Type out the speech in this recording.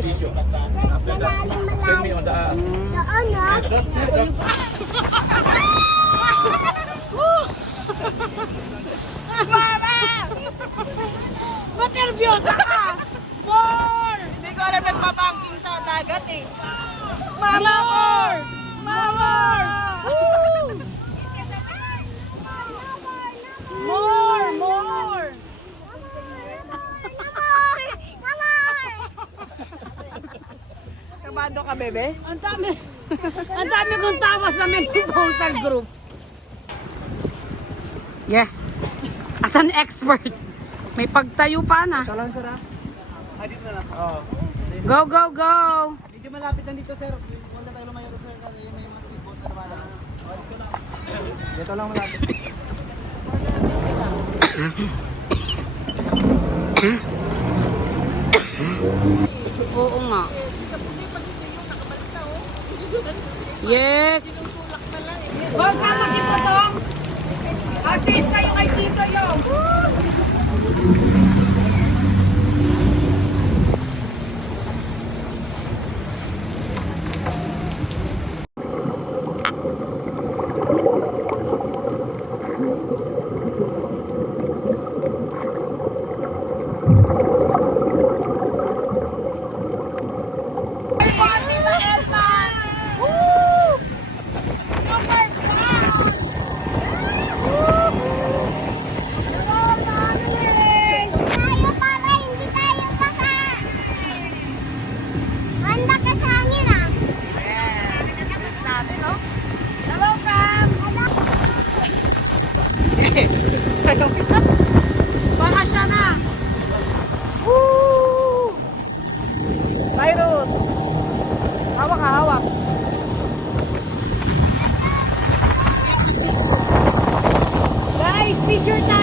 Please. Malalim, malalim. Doon, no? Mama! Ba't nervyosa ka? More! Hindi ko alam nagpapangking sa dagat eh. Mama ko! Mama! More! More! Kabado ka, bebe? Ang dami kong tawa sa menopausal group. Yes. As an expert. May pagtayo pa na. Talang sir, ha? Dito na lang. Oo. Go, go, go! Medyo malapit lang dito, sir. Punta tayo lumayo, sir. Kasi may mga speedboat na naman. Dito lang malapit. Oo nga. Yes. Huwag ka magipotong. Safe kayo kay Tito Yung. Tayo para hindi tayo baka. Ang lakas sa hangin, ah. Tapos natin, no? Hello, Pam. Baka siya na. Woo! Virus! Hawak ka, hawak. Guys, picture tayo.